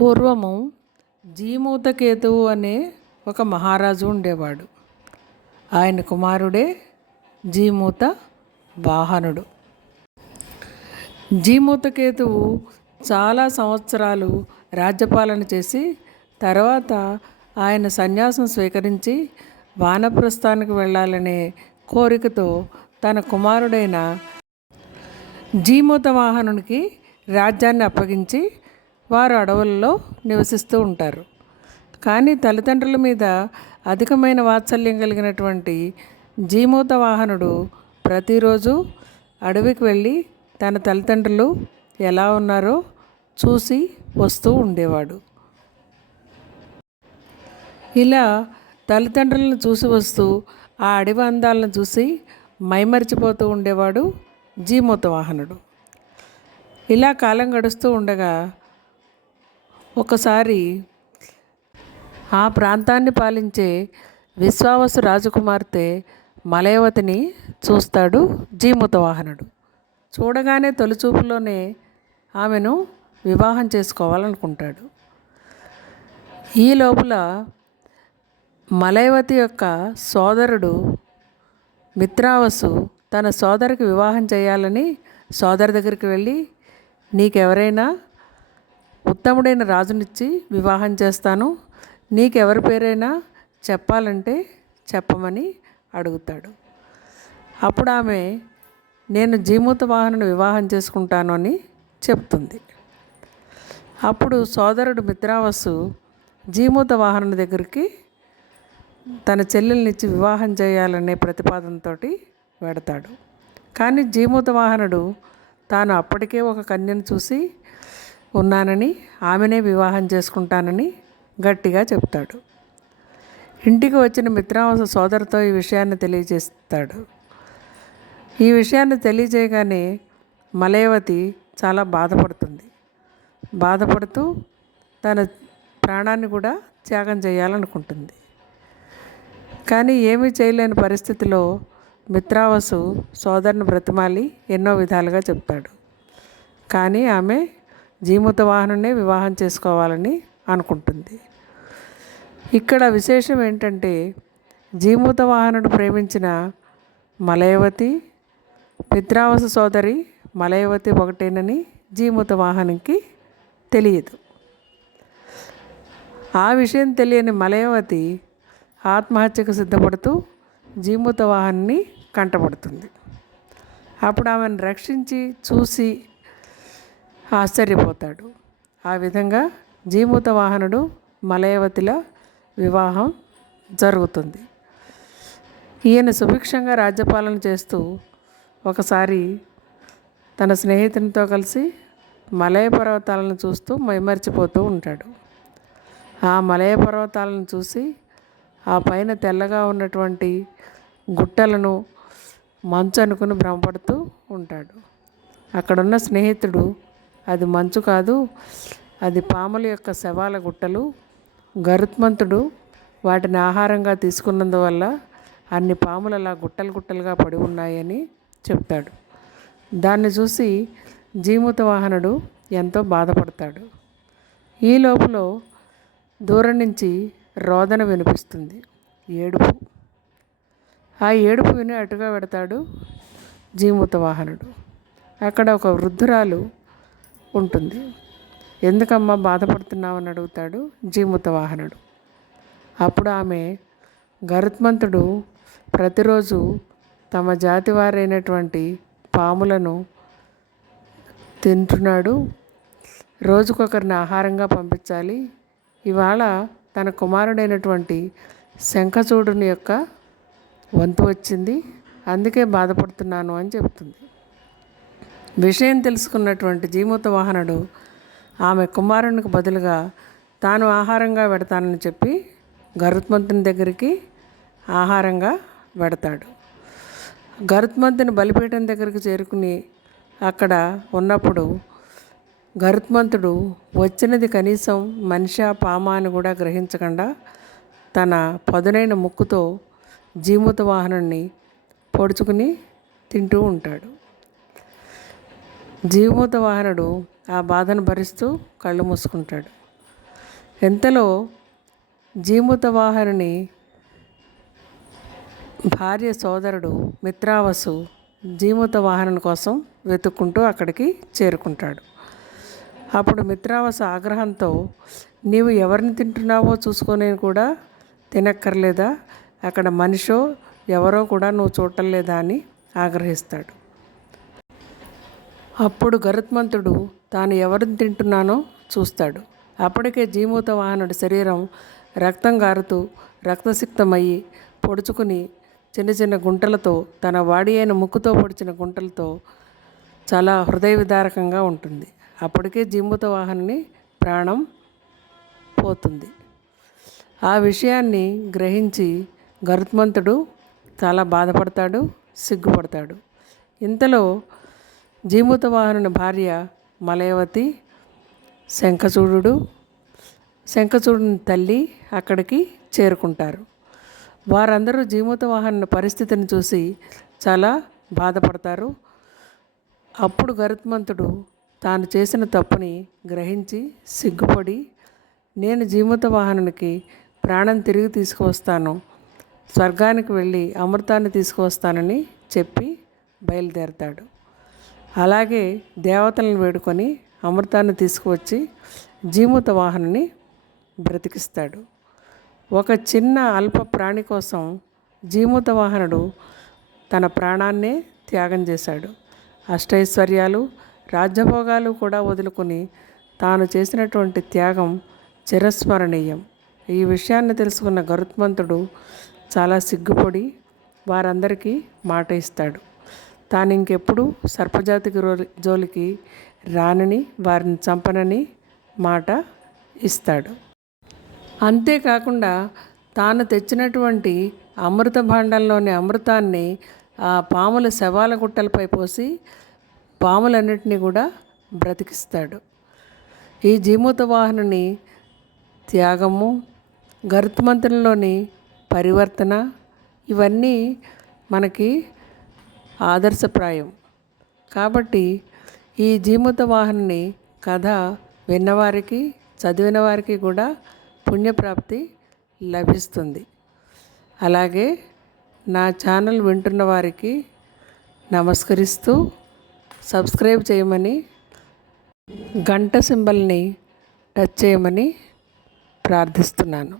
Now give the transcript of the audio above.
పూర్వము జీమూతకేతువు అనే ఒక మహారాజు ఉండేవాడు. ఆయన కుమారుడే జీమూత వాహనుడు. జీమూతకేతువు చాలా సంవత్సరాలు రాజ్యపాలన చేసి తర్వాత ఆయన సన్యాసం స్వీకరించి వానప్రస్థానికి వెళ్ళాలనే కోరికతో తన కుమారుడైన జీమూత వాహనునికి రాజ్యాన్ని అప్పగించి వారు అడవుల్లో నివసిస్తూ ఉంటారు. కానీ తల్లిదండ్రుల మీద అధికమైన వాత్సల్యం కలిగినటువంటి జీమూత వాహనుడు ప్రతిరోజు అడవికి వెళ్ళి తన తల్లిదండ్రులు ఎలా ఉన్నారో చూసి వస్తూ ఉండేవాడు. ఇలా తల్లిదండ్రులను చూసి వస్తూ ఆ అడవి అందాలను చూసి మైమరిచిపోతూ ఉండేవాడు జీమూత వాహనుడు. ఇలా కాలం గడుస్తూ ఉండగా ఒకసారి ఆ ప్రాంతాన్ని పాలించే విశ్వావసు రాజకుమార్తె మలయవతిని చూస్తాడు జీమూతవాహనుడు చూడగానే తొలిచూపులోనే ఆమెను వివాహం చేసుకోవాలనుకుంటాడు. ఈ లోపల మలయవతి యొక్క సోదరుడు మిత్రావసు తన సోదరికి వివాహం చేయాలని సోదరి దగ్గరికి వెళ్ళి నీకెవరైనా ఉత్తముడైన రాజునిచ్చి వివాహం చేస్తాను. నీకెవరి పేరైనా చెప్పాలంటే చెప్పమని అడుగుతాడు. అప్పుడు ఆమె నేను జీమూత వాహనను వివాహం చేసుకుంటాను అని చెప్తుంది. అప్పుడు సోదరుడు మిత్రావసు జీమూత వాహనం దగ్గరికి తన చెల్లెల్నిచ్చి వివాహం చేయాలనే ప్రతిపాదనతో వెడతాడు. కానీ జీమూత వాహనుడు తాను అప్పటికే ఒక కన్యను చూసి ఉన్నానని ఆమెనే వివాహం చేసుకుంటానని గట్టిగా చెప్తాడు. ఇంటికి వచ్చిన మిత్రావస సోదరుతో ఈ విషయాన్ని తెలియజేస్తాడు. ఈ విషయాన్ని తెలియజేయగానే మలయవతి చాలా బాధపడుతుంది. బాధపడుతూ తన ప్రాణాన్ని కూడా త్యాగం చేయాలనుకుంటుంది. కానీ ఏమీ చేయలేని పరిస్థితిలో మిత్రావసు సోదరుని బ్రతిమాలి ఎన్నో విధాలుగా చెప్తాడు కానీ ఆమె జీమూత వాహనునే వివాహం చేసుకోవాలని అనుకుంటుంది. ఇక్కడ విశేషం ఏంటంటే జీమూత వాహనుడు ప్రేమించిన మలయవతి పిత్రావస సోదరి మలయవతి ఒకటేనని జీమూత వాహనంకి తెలియదు. ఆ విషయం తెలియని మలయవతి ఆత్మహత్యకు సిద్ధపడుతూ జీమూత వాహనాన్ని కంటపడుతుంది. అప్పుడు ఆమెను రక్షించి చూసి ఆశ్చర్యపోతాడు. ఆ విధంగా జీమూత వాహనుడు మలయవతిల వివాహం జరుగుతుంది. ఈయన సుభిక్షంగా రాజ్యపాలన చేస్తూ ఒకసారి తన స్నేహితునితో కలిసి మలయ పర్వతాలను చూస్తూ మైమర్చిపోతూ ఉంటాడు. ఆ మలయ పర్వతాలను చూసి ఆ పైన తెల్లగా ఉన్నటువంటి గుట్టలను మంచు అనుకుని భ్రమపడుతూ ఉంటాడు. అక్కడున్న స్నేహితుడు అది మంచు కాదు అది పాముల యొక్క శవాల గుట్టలు. గరుత్మంతుడు వాటిని ఆహారంగా తీసుకున్నందువల్ల అన్ని పాములు అలా గుట్టలు గుట్టలుగా పడి ఉన్నాయని చెప్తాడు. దాన్ని చూసి జీమూత వాహనుడు ఎంతో బాధపడతాడు. ఈ లోపల దూరం నుంచి రోదన వినిపిస్తుంది. ఏడుపు. ఆ ఏడుపు విని అటుగా పెడతాడు జీమూత వాహనుడు. అక్కడ ఒక వృద్ధురాలు ఉంటుంది. ఎందుకమ్మా బాధపడుతున్నావు అని అడుగుతాడు జీమూత వాహనుడు. అప్పుడు ఆమె గరుత్మంతుడు ప్రతిరోజు తమ జాతి వారైనటువంటి పాములను తింటున్నాడు. రోజుకొకరిని ఆహారంగా పంపించాలి. ఇవాళ తన కుమారుడైనటువంటి శంఖచూడుని యొక్క వంతు వచ్చింది. అందుకే బాధపడుతున్నాను అని చెప్తుంది విషయం తెలుసుకున్నటువంటి జీమూత వాహనుడు ఆమె కుమారునికి బదులుగా తాను ఆహారంగా పెడతానని చెప్పి గరుత్మంతుని దగ్గరికి ఆహారంగా పెడతాడు. గరుత్మంతుని బలిపీఠం దగ్గరికి చేరుకుని అక్కడ ఉన్నప్పుడు గరుత్మంతుడు వచ్చినది కనీసం మనిషి పామ అని కూడా గ్రహించకుండా తన పదునైన ముక్కుతో జీమూత వాహనాన్ని పొడుచుకుని తింటూ ఉంటాడు. జీవమూత వాహనుడు ఆ బాధను భరిస్తూ కళ్ళు మూసుకుంటాడు. ఎంతలో జీమూత వాహనుని భార్య సోదరుడు మిత్రావసు జీమూత వాహనం కోసం వెతుక్కుంటూ అక్కడికి చేరుకుంటాడు. అప్పుడు మిత్రావసు ఆగ్రహంతో నీవు ఎవరిని తింటున్నావో చూసుకొని కూడా తినక్కర్లేదా? అక్కడ మనిషో ఎవరో కూడా నువ్వు చూడటం లేదా? అని ఆగ్రహిస్తాడు. అప్పుడు గరుత్మంతుడు తాను ఎవరిని తింటున్నానో చూస్తాడు. అప్పటికే జీమూత వాహనుడి శరీరం రక్తం గారుతూ రక్తసిక్తమయ్యి పొడుచుకుని చిన్న చిన్న గుంటలతో తన వాడి అయిన ముక్కుతో పొడిచిన గుంటలతో చాలా హృదయ విదారకంగా ఉంటుంది. అప్పటికే జీమూత వాహనుని ప్రాణం పోతుంది. ఆ విషయాన్ని గ్రహించి గరుత్మంతుడు చాలా బాధపడతాడు సిగ్గుపడతాడు. ఇంతలో జీమూతవాహనుని భార్య మలయవతి శంఖచూడు శంఖచూడుని తల్లి అక్కడికి చేరుకుంటారు. వారందరూ జీమూత వాహన పరిస్థితిని చూసి చాలా బాధపడతారు. అప్పుడు గరుత్మంతుడు తాను చేసిన తప్పుని గ్రహించి సిగ్గుపడి నేను జీమూతవాహనునికి ప్రాణం తిరిగి తీసుకువస్తాను. స్వర్గానికి వెళ్ళి అమృతాన్ని తీసుకువస్తానని చెప్పి బయలుదేరతాడు. అలాగే దేవతలను వేడుకొని అమృతాన్ని తీసుకువచ్చి జీమూత వాహనని బ్రతికిస్తాడు. ఒక చిన్న అల్ప ప్రాణి కోసం జీమూత వాహనుడు తన ప్రాణాన్నే త్యాగం చేశాడు. అష్టైశ్వర్యాలు రాజ్యభోగాలు కూడా వదులుకొని తాను చేసినటువంటి త్యాగం చిరస్మరణీయం. ఈ విషయాన్ని తెలుసుకున్న గరుత్మంతుడు చాలా సిగ్గుపడి వారందరికీ మాట ఇస్తాడు. తాను ఇంకెప్పుడు సర్పజాతికి జోలికి రానని వారిని చంపనని మాట ఇస్తాడు. అంతేకాకుండా తాను తెచ్చినటువంటి అమృత భాండంలోని అమృతాన్ని ఆ పాముల శవాల గుట్టలపై పోసి పాములన్నిటినీ కూడా బ్రతికిస్తాడు. ఈ జీమూత వాహనని త్యాగము గరుత్మంతునిలోని పరివర్తన ఇవన్నీ మనకి ఆదర్శప్రాయం. కాబట్టి ఈ జీమూత వాహనని కథ విన్నవారికి చదివిన వారికి కూడా పుణ్యప్రాప్తి లభిస్తుంది. అలాగే నా ఛానల్ వింటున్న వారికి నమస్కరిస్తూ సబ్స్క్రైబ్ చేయమని గంట సింబల్ని టచ్ చేయమని ప్రార్థిస్తున్నాను.